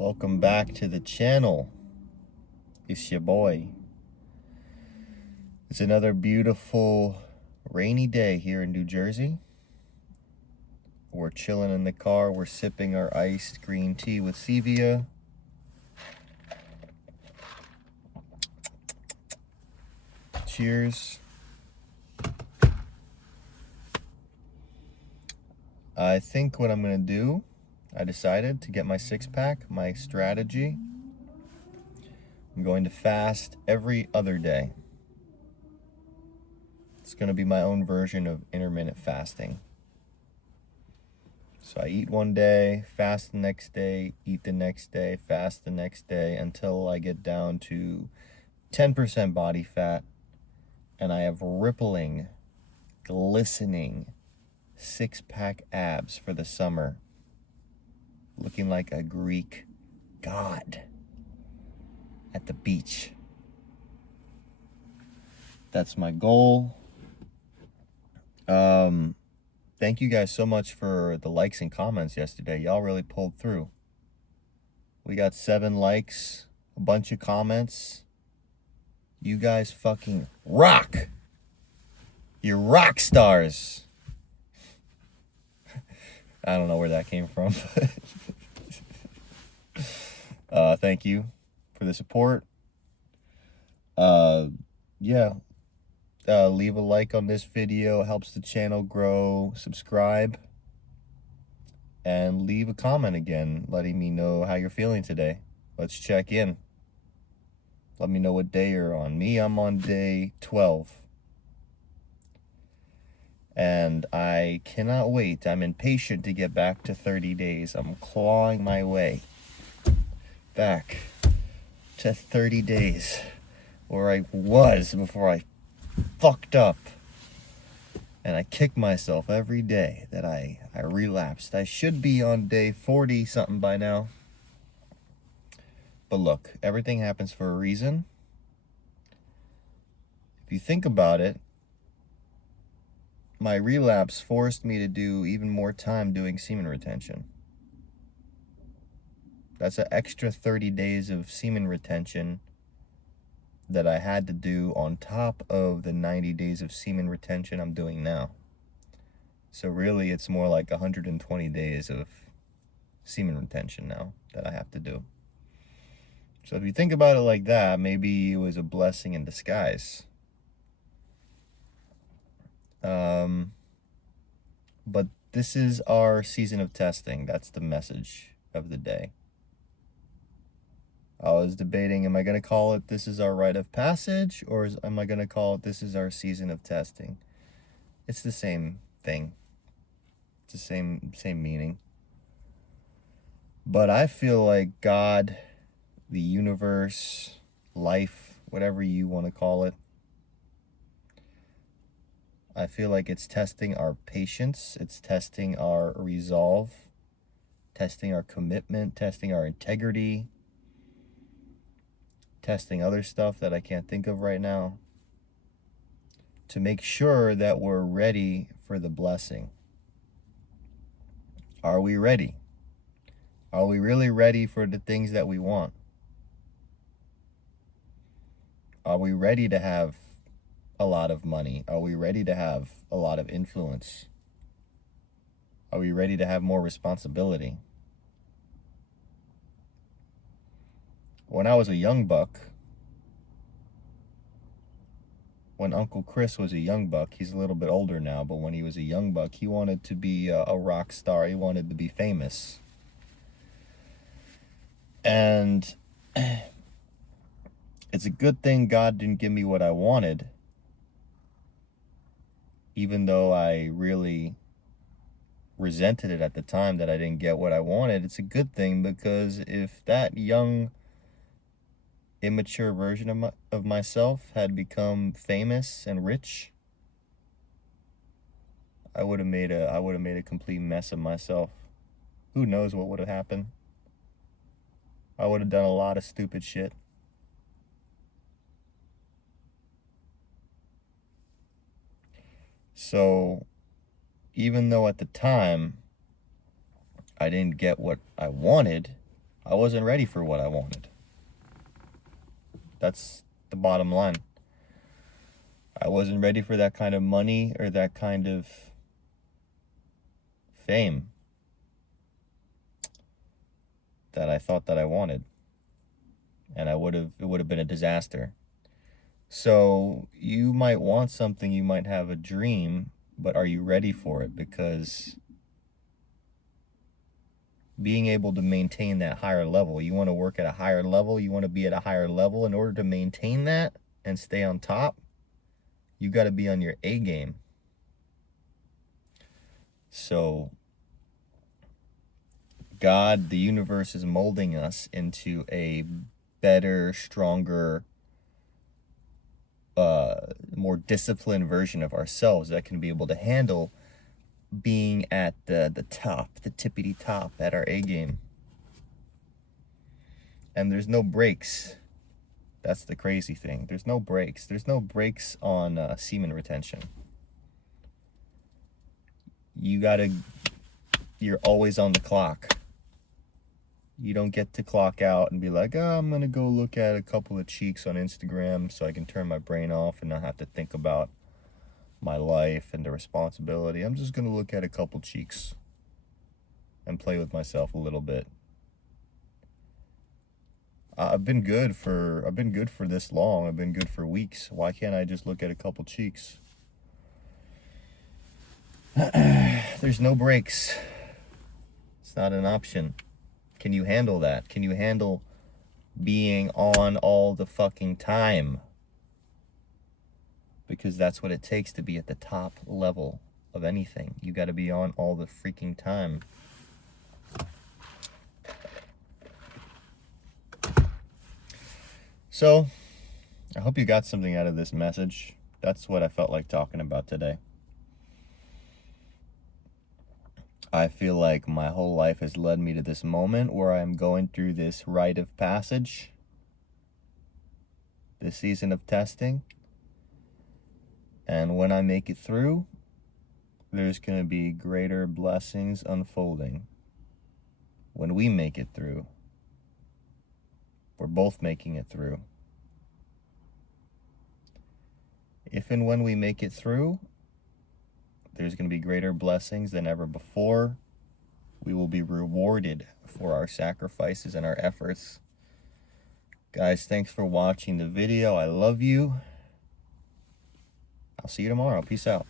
Welcome back to the channel. It's your boy. It's another beautiful rainy day here in New Jersey. We're chilling in the car. We're sipping our iced green tea with stevia. Cheers. I think what I'm gonna do, I decided to get my six-pack, my strategy. I'm going to fast every other day. It's gonna be my own version of intermittent fasting. So I eat one day, fast the next day, eat the next day, fast the next day, until I get down to 10% body fat, and I have rippling, glistening six-pack abs for the summer, looking like a Greek god at the beach. That's my goal. Thank you guys so much for the likes and comments yesterday. Y'all really pulled through. We got 7 likes, a bunch of comments. You guys fucking rock. You're rock stars. I don't know where that came from. Thank you for the support. Leave a like on this video. It helps the channel grow. Subscribe. And leave a comment again, letting me know how you're feeling today. Let's check in. Let me know what day you're on. I'm on day 12. And I cannot wait. I'm impatient to get back to 30 days. I'm clawing my way back to 30 days where I was before I fucked up. And I kick myself every day that I relapsed. I should be on day 40 something by now. But look, everything happens for a reason. If you think about it, my relapse forced me to do even more time doing semen retention. That's an extra 30 days of semen retention that I had to do on top of the 90 days of semen retention I'm doing now. So really, it's more like 120 days of semen retention now that I have to do. So if you think about it like that, maybe it was a blessing in disguise. But this is our season of testing. That's the message of the day. I was debating, am I going to call it this is our rite of passage, or am I going to call it this is our season of testing? It's the same thing. It's the same meaning. But I feel like God, the universe, life, whatever you want to call it, I feel like it's testing our patience, it's testing our resolve, testing our commitment, testing our integrity, testing other stuff that I can't think of right now, to make sure that we're ready for the blessing. Are we ready? Are we really ready for the things that we want? Are we ready to have a lot of money? Are we ready to have a lot of influence? Are we ready to have more responsibility? When I was a young buck, when Uncle Chris was a young buck, he's a little bit older now, but when he was a young buck, he wanted to be a rock star. He wanted to be famous. And it's a good thing God didn't give me what I wanted, even though I really resented it at the time that I didn't get what I wanted. It's a good thing, because if that young, immature version of myself had become famous and rich, I would have made a complete mess of myself. Who knows what would have happened? I would have done a lot of stupid shit. So even though at the time I didn't get what I wanted, I wasn't ready for what I wanted. That's the bottom line. I wasn't ready for that kind of money or that kind of fame that I thought that I wanted. And it would have been a disaster. So you might want something, you might have a dream, but are you ready for it? Because being able to maintain that higher level, you want to work at a higher level, you want to be at a higher level. In order to maintain that and stay on top, you got to be on your A game. So God, the universe is molding us into a better, stronger, more disciplined version of ourselves that can be able to handle being at the top, the tippity top at our A game. And there's no breaks. That's the crazy thing. There's no breaks. There's no breaks on semen retention. You're always on the clock. You don't get to clock out and be like, oh, I'm going to go look at a couple of cheeks on Instagram so I can turn my brain off and not have to think about my life and the responsibility. I'm just going to look at a couple cheeks and play with myself a little bit. I've been good for this long. I've been good for weeks. Why can't I just look at a couple cheeks? There's no breaks. It's not an option. Can you handle that? Can you handle being on all the fucking time? Because that's what it takes to be at the top level of anything. You got to be on all the freaking time. So, I hope you got something out of this message. That's what I felt like talking about today. I feel like my whole life has led me to this moment where I'm going through this rite of passage, this season of testing. And when I make it through, there's going to be greater blessings unfolding. When we make it through, we're both making it through. If and when we make it through, there's going to be greater blessings than ever before. We will be rewarded for our sacrifices and our efforts. Guys, thanks for watching the video. I love you. I'll see you tomorrow. Peace out.